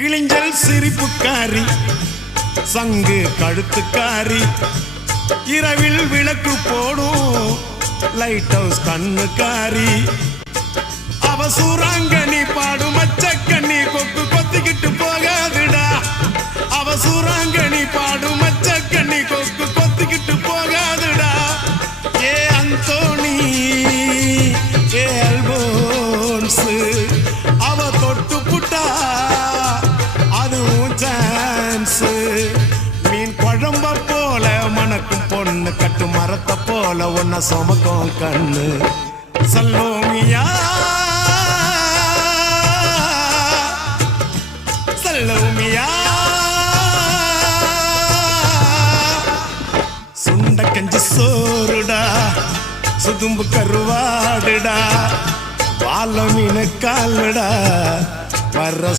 கிளிஞ்சல் சிரிப்புக்காரி சங்கு கழுத்துக்காரி இரவில் விளக்கு போடும் லைட் ஹவுஸ் கண்ணுக்காரி அவ சூறாங்கண்ணி பாடும் மச்சக்கண்ணி கொக்கு கொத்திக்கிட்டு போகாதுடா அவ சூறாங்கண்ணி பாடும் மச்சக்கண்ணி கொக்கு கொத்திக்கிட்டு போகாதுடா ஏ அந்தோணி ஏ அல்போன்ஸ் அவ தொட்டு புட்டா அதுவும் சான்ஸ் மீன் குழம்ப போல மணக்கும் பொண்ணு கட்டு மரத்தை போல ஒன்ன சுமக்கும் கண்ணு சல்லோமியா சல்லோமியா சுண்ட கஞ்சி சோறுடா சுதும்பு கருவாடுடா வாழ மீன் காலுடா வர்ற